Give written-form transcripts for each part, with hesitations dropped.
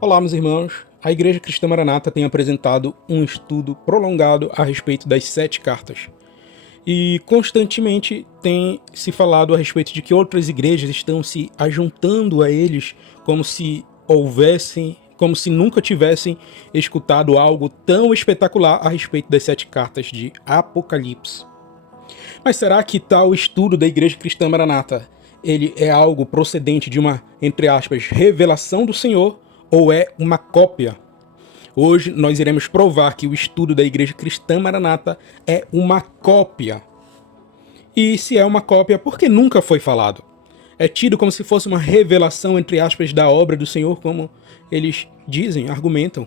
Olá, meus irmãos. A Igreja Cristã Maranata tem apresentado um estudo prolongado a respeito das 7 cartas. E constantemente tem se falado a respeito de que outras igrejas estão se ajuntando a eles como se nunca tivessem escutado algo tão espetacular a respeito das 7 cartas de Apocalipse. Mas será que tal estudo da Igreja Cristã Maranata, ele é algo procedente de uma, entre aspas, revelação do Senhor, ou é uma cópia? Hoje nós iremos provar que o estudo da Igreja Cristã Maranata é uma cópia. E se é uma cópia, por que nunca foi falado? É tido como se fosse uma revelação, entre aspas, da obra do Senhor, como eles dizem, argumentam.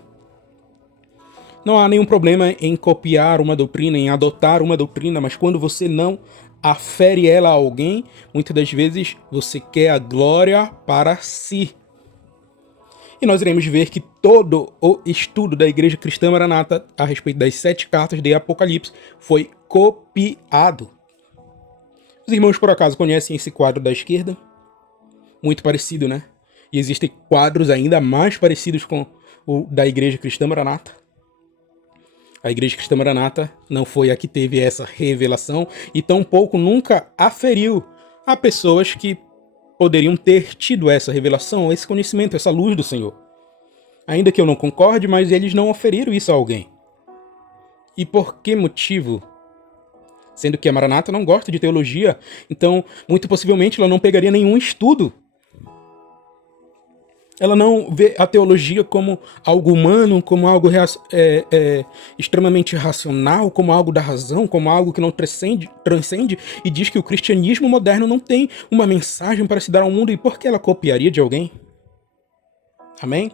Não há nenhum problema em copiar uma doutrina, em adotar uma doutrina, mas quando você não afere ela a alguém, muitas das vezes você quer a glória para si. E nós iremos ver que todo o estudo da Igreja Cristã Maranata a respeito das 7 cartas de Apocalipse foi copiado. Os irmãos por acaso conhecem esse quadro da esquerda? Muito parecido, né? E existem quadros ainda mais parecidos com o da Igreja Cristã Maranata. A Igreja Cristã Maranata não foi a que teve essa revelação e tampouco nunca aferiu a pessoas que poderiam ter tido essa revelação, esse conhecimento, essa luz do Senhor. Ainda que eu não concorde, mas eles não oferiram isso a alguém. E por que motivo? Sendo que a Maranata não gosta de teologia, então muito possivelmente ela não pegaria nenhum estudo. Ela não vê a teologia como algo humano, como algo extremamente racional, como algo da razão, como algo que não transcende, e diz que o cristianismo moderno não tem uma mensagem para se dar ao mundo, e por que ela copiaria de alguém? Amém?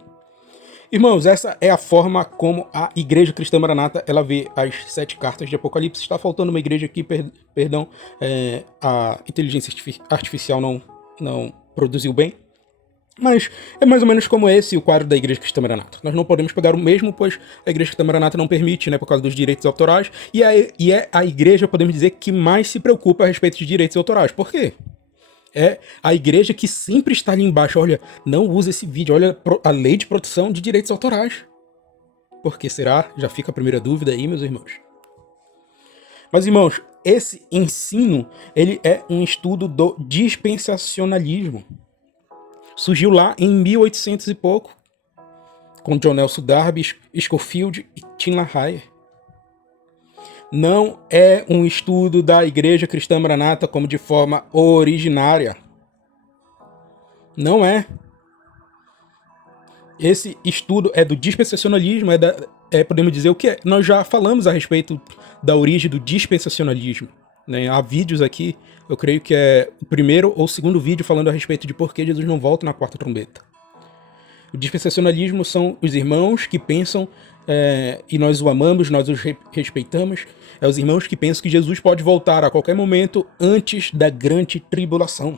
Irmãos, essa é a forma como a Igreja Cristã Maranata ela vê as 7 cartas de Apocalipse. Está faltando uma igreja aqui, perdão, a inteligência artificial não produziu bem. Mas é mais ou menos como esse o quadro da Igreja Cristã Maranata. Nós não podemos pegar o mesmo, pois a Igreja Cristã Maranata não permite, né, por causa dos direitos autorais, e é a igreja, podemos dizer, que mais se preocupa a respeito de direitos autorais. Por quê? É a igreja que sempre está ali embaixo. Olha, não use esse vídeo, olha a lei de proteção de direitos autorais. Por que será? Já fica a primeira dúvida aí, meus irmãos. Mas, irmãos, esse ensino, ele é um estudo do dispensacionalismo. Surgiu lá em 1800 e pouco, com John Nelson Darby, Scofield e Tim LaHaye. Não é um estudo da Igreja Cristã Maranata como de forma originária. Não é. Esse estudo é do dispensacionalismo, podemos dizer o que é. Nós já falamos a respeito da origem do dispensacionalismo, né? Há vídeos aqui, eu creio que é o primeiro ou segundo vídeo falando a respeito de por que Jesus não volta na quarta trombeta. O dispensacionalismo são os irmãos que pensam, e nós o amamos, nós os respeitamos, os irmãos que pensam que Jesus pode voltar a qualquer momento antes da grande tribulação.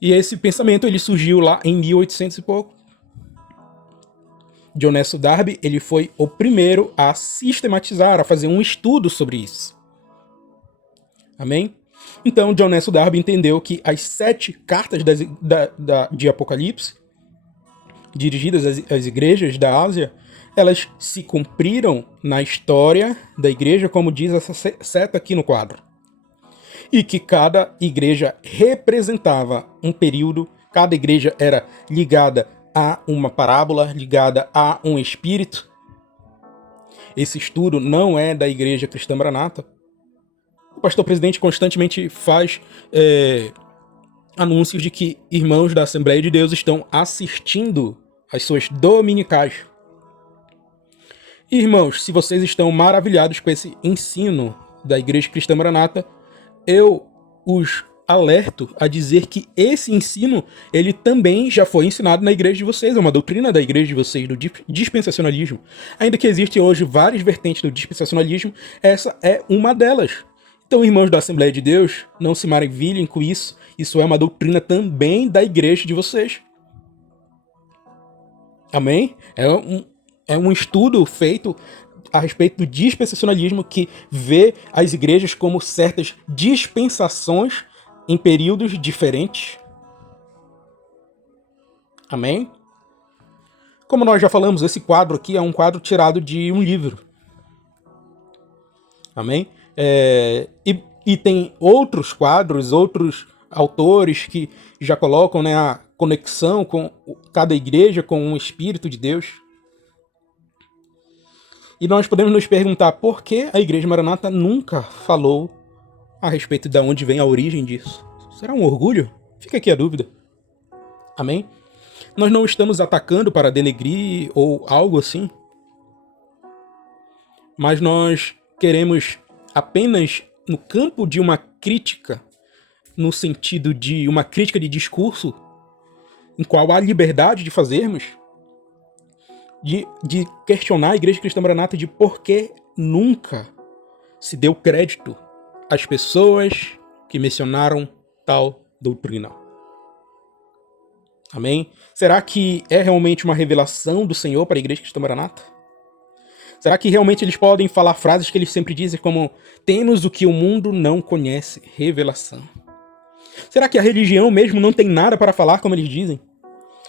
E esse pensamento ele surgiu lá em 1800 e pouco. John Nelson Darby ele foi o primeiro a sistematizar, a fazer um estudo sobre isso. Amém? Então, John Nelson Darby entendeu que as 7 cartas de Apocalipse, dirigidas às igrejas da Ásia, elas se cumpriram na história da igreja, como diz essa seta aqui no quadro. E que cada igreja representava um período, cada igreja era ligada a uma parábola, ligada a um espírito. Esse estudo não é da Igreja Cristã Maranata. O pastor presidente constantemente faz anúncios de que irmãos da Assembleia de Deus estão assistindo às suas dominicais. Irmãos, se vocês estão maravilhados com esse ensino da Igreja Cristã Maranata, eu os alerto a dizer que esse ensino, ele também já foi ensinado na igreja de vocês, é uma doutrina da igreja de vocês, do dispensacionalismo. Ainda que existem hoje várias vertentes do dispensacionalismo, essa é uma delas. Então, irmãos da Assembleia de Deus, não se maravilhem com isso, isso é uma doutrina também da igreja de vocês. Amém? É um estudo feito a respeito do dispensacionalismo que vê as igrejas como certas dispensações em períodos diferentes. Amém? Como nós já falamos, esse quadro aqui é um quadro tirado de um livro. Amém? E tem outros quadros, outros autores que já colocam, né, a conexão com cada igreja, com o Espírito de Deus. E nós podemos nos perguntar por que a Igreja Maranata nunca falou a respeito de onde vem a origem disso. Será um orgulho? Fica aqui a dúvida. Amém? Nós não estamos atacando para denegrir ou algo assim, mas nós queremos apenas, no campo de uma crítica, no sentido de uma crítica de discurso, em qual há liberdade de fazermos, de questionar a Igreja Cristã Maranata de por que nunca se deu crédito às pessoas que mencionaram tal doutrina. Amém? Será que é realmente uma revelação do Senhor para a Igreja Cristã Maranata? Será que realmente eles podem falar frases que eles sempre dizem como temos o que o mundo não conhece, revelação? Será que a religião mesmo não tem nada para falar como eles dizem?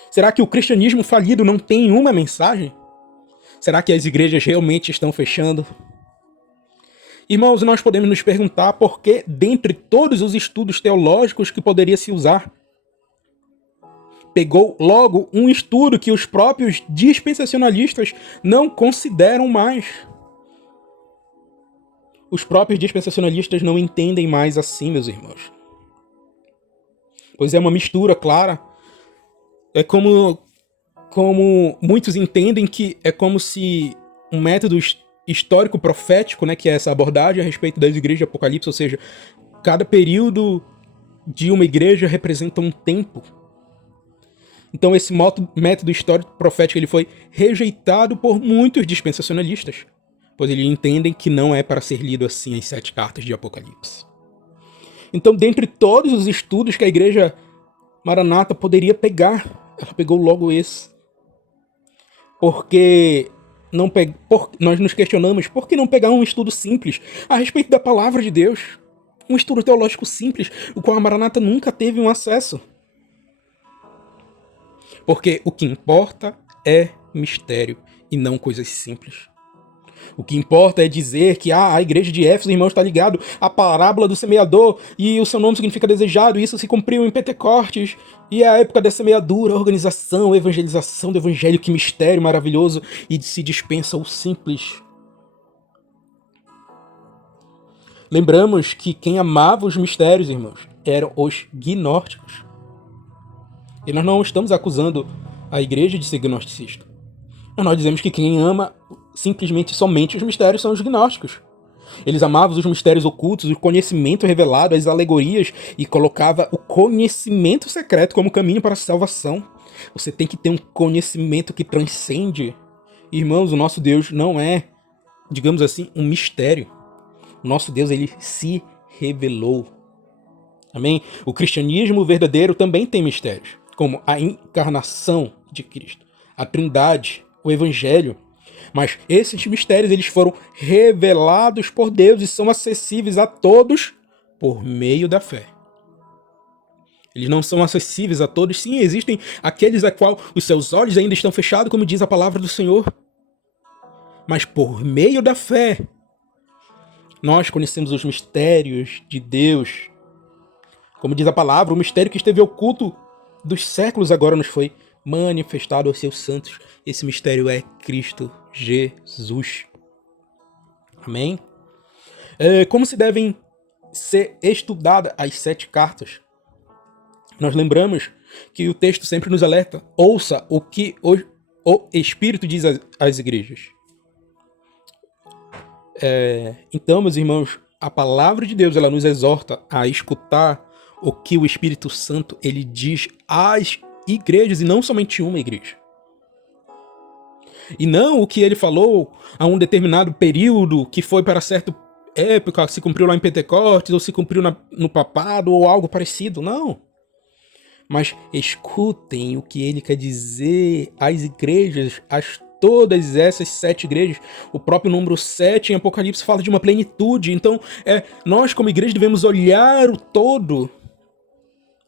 Será que o cristianismo falido não tem uma mensagem? Será que as igrejas realmente estão fechando? Irmãos, nós podemos nos perguntar por que, dentre todos os estudos teológicos que poderia se usar, pegou logo um estudo que os próprios dispensacionalistas não consideram mais. Os próprios dispensacionalistas não entendem mais assim, meus irmãos. Pois é uma mistura clara. É como muitos entendem que é como se um método histórico profético, né, que é essa abordagem a respeito das igrejas de Apocalipse, ou seja, cada período de uma igreja representa um tempo. Então esse método histórico profético ele foi rejeitado por muitos dispensacionalistas, pois eles entendem que não é para ser lido assim as 7 cartas de Apocalipse. Então, dentre todos os estudos que a Igreja Maranata poderia pegar, ela pegou logo esse. Porque nós nos questionamos por que não pegar um estudo simples a respeito da palavra de Deus? Um estudo teológico simples, o qual a Maranata nunca teve um acesso. Porque o que importa é mistério e não coisas simples. O que importa é dizer que a igreja de Éfeso, irmãos, está ligado à parábola do semeador e o seu nome significa desejado, e isso se cumpriu em Pentecostes, e é a época da semeadura, a organização, a evangelização do evangelho, que mistério maravilhoso, e se dispensa o simples. Lembramos que quem amava os mistérios, irmãos, eram os gnósticos. E nós não estamos acusando a igreja de ser gnosticista. Nós dizemos que quem ama simplesmente somente os mistérios são os gnósticos. Eles amavam os mistérios ocultos, o conhecimento revelado, as alegorias, e colocava o conhecimento secreto como caminho para a salvação. Você tem que ter um conhecimento que transcende. Irmãos, o nosso Deus não é, digamos assim, um mistério. O nosso Deus, ele se revelou. Amém? O cristianismo verdadeiro também tem mistérios, como a encarnação de Cristo, a Trindade, o Evangelho. Mas esses mistérios eles foram revelados por Deus e são acessíveis a todos por meio da fé. Eles não são acessíveis a todos. Sim, existem aqueles a qual os seus olhos ainda estão fechados, como diz a palavra do Senhor. Mas por meio da fé, nós conhecemos os mistérios de Deus. Como diz a palavra, o mistério que esteve oculto dos séculos agora nos foi manifestado aos seus santos. Esse mistério é Cristo Jesus. Amém? Como se devem ser estudadas as 7 cartas? Nós lembramos que o texto sempre nos alerta. Ouça o que o Espírito diz às igrejas. Então, meus irmãos, a palavra de Deus ela nos exorta a escutar o que o Espírito Santo ele diz às igrejas, e não somente uma igreja. E não o que ele falou a um determinado período que foi para certa época, se cumpriu lá em Pentecostes, ou se cumpriu no papado, ou algo parecido, não. Mas escutem o que ele quer dizer às igrejas, todas essas 7 igrejas. O próprio número 7 em Apocalipse fala de uma plenitude. Então, nós como igreja devemos olhar o todo.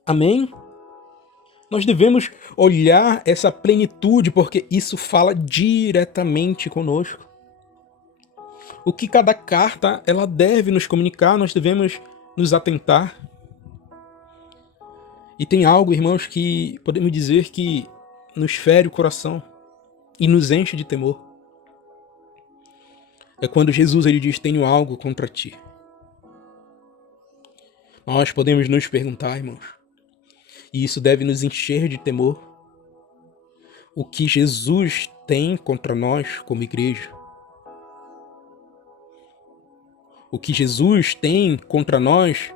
Amém? Nós devemos olhar essa plenitude, porque isso fala diretamente conosco. O que cada carta ela deve nos comunicar, nós devemos nos atentar. E tem algo, irmãos, que podemos dizer que nos fere o coração e nos enche de temor. É quando Jesus ele diz, tenho algo contra ti. Nós podemos nos perguntar, irmãos, e isso deve nos encher de temor, o que Jesus tem contra nós como igreja. O que Jesus tem contra nós.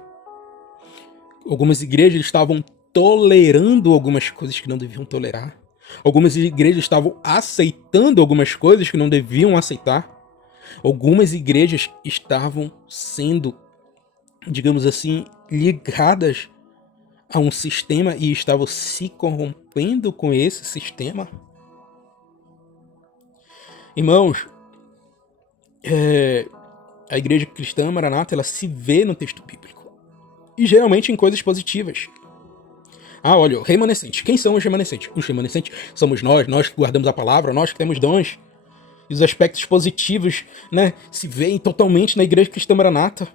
Algumas igrejas estavam tolerando algumas coisas que não deviam tolerar. Algumas igrejas estavam aceitando algumas coisas que não deviam aceitar. Algumas igrejas estavam sendo, digamos assim, ligadas a um sistema e estavam se corrompendo com esse sistema. Irmãos, a igreja cristã Maranata, ela se vê no texto bíblico. E geralmente em coisas positivas. Olha, remanescentes. Quem são os remanescentes? Os remanescentes somos nós que guardamos a palavra, nós que temos dons. E os aspectos positivos, né, se veem totalmente na igreja cristã Maranata.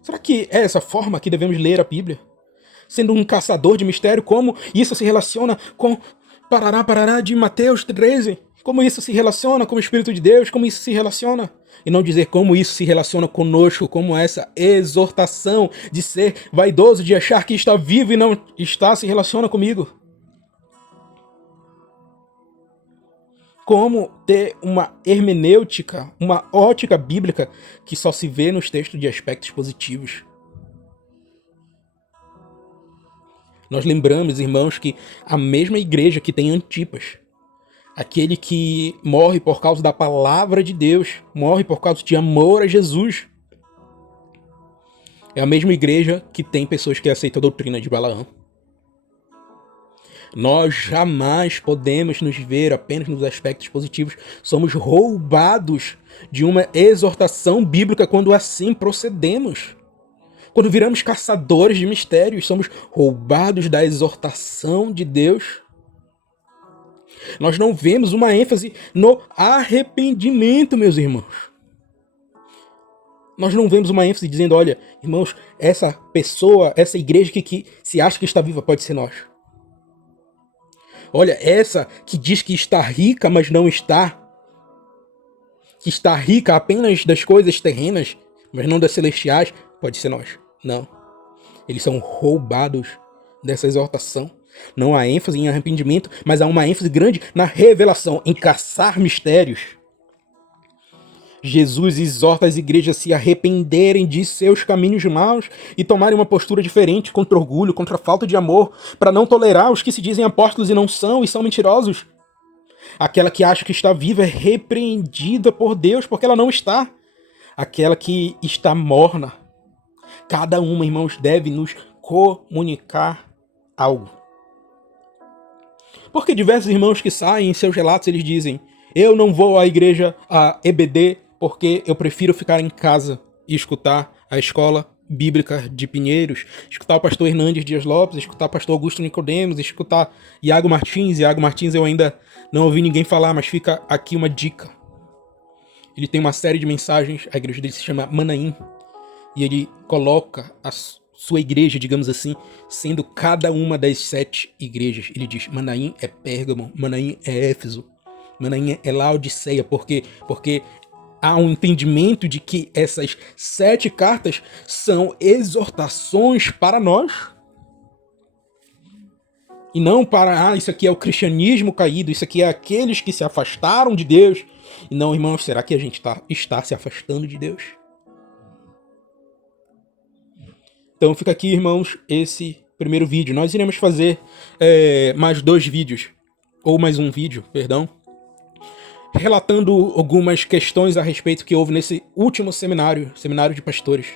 Será que é essa forma que devemos ler a Bíblia? Sendo um caçador de mistério, como isso se relaciona com parará de Mateus 13? Como isso se relaciona com o Espírito de Deus? Como isso se relaciona? E não dizer como isso se relaciona conosco, como essa exortação de ser vaidoso, de achar que está vivo e não está, se relaciona comigo. Como ter uma hermenêutica, uma ótica bíblica que só se vê nos textos de aspectos positivos. Nós lembramos, irmãos, que a mesma igreja que tem Antipas, aquele que morre por causa da palavra de Deus, morre por causa de amor a Jesus, é a mesma igreja que tem pessoas que aceitam a doutrina de Balaão. Nós jamais podemos nos ver apenas nos aspectos positivos. Somos roubados de uma exortação bíblica quando assim procedemos. Quando viramos caçadores de mistérios, somos roubados da exortação de Deus. Nós não vemos uma ênfase no arrependimento, meus irmãos. Nós não vemos uma ênfase dizendo, olha, irmãos, essa pessoa, essa igreja que se acha que está viva pode ser nós. Olha, essa que diz que está rica, mas não está. Que está rica apenas das coisas terrenas, mas não das celestiais, pode ser nós. Não. Eles são roubados dessa exortação. Não há ênfase em arrependimento, mas há uma ênfase grande na revelação, em caçar mistérios. Jesus exorta as igrejas a se arrependerem de seus caminhos maus e tomarem uma postura diferente contra orgulho, contra a falta de amor, para não tolerar os que se dizem apóstolos e não são, e são mentirosos. Aquela que acha que está viva é repreendida por Deus, porque ela não está. Aquela que está morna. Cada uma, irmãos, deve nos comunicar algo. Porque diversos irmãos que saem em seus relatos, eles dizem, eu não vou à igreja, à EBD, porque eu prefiro ficar em casa e escutar a escola bíblica de Pinheiros, escutar o pastor Hernandes Dias Lopes, escutar o pastor Augusto Nicodemos, escutar Iago Martins. Iago Martins eu ainda não ouvi ninguém falar, mas fica aqui uma dica. Ele tem uma série de mensagens, a igreja dele se chama Manaim, e ele coloca a sua igreja, digamos assim, sendo cada uma das 7 igrejas. Ele diz, Manaim é Pérgamo, Manaim é Éfeso, Manaim é Laodiceia, porque há um entendimento de que essas 7 cartas são exortações para nós. E não para, isso aqui é o cristianismo caído, isso aqui é aqueles que se afastaram de Deus. E não, irmãos, será que a gente está se afastando de Deus? Então fica aqui, irmãos, esse primeiro vídeo. Nós iremos fazer mais 2 vídeos, ou mais um vídeo, perdão, relatando algumas questões a respeito que houve nesse último seminário de pastores,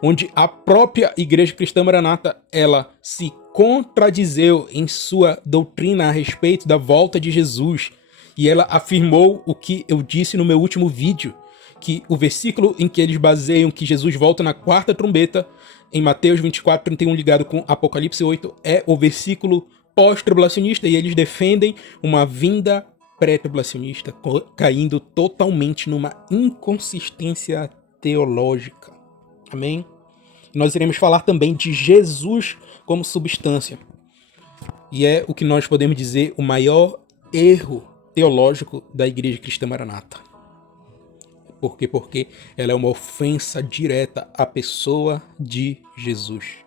onde a própria Igreja Cristã Maranata, ela se contradizeu em sua doutrina a respeito da volta de Jesus, e ela afirmou o que eu disse no meu último vídeo, que o versículo em que eles baseiam que Jesus volta na 4ª trombeta em Mateus 24, 31, ligado com Apocalipse 8, é o versículo pós-tribulacionista, e eles defendem uma vinda pré-tribulacionista, caindo totalmente numa inconsistência teológica. Amém? Nós iremos falar também de Jesus como substância. E é o que nós podemos dizer o maior erro teológico da Igreja Cristã Maranata. Por quê? Porque ela é uma ofensa direta à pessoa de Jesus.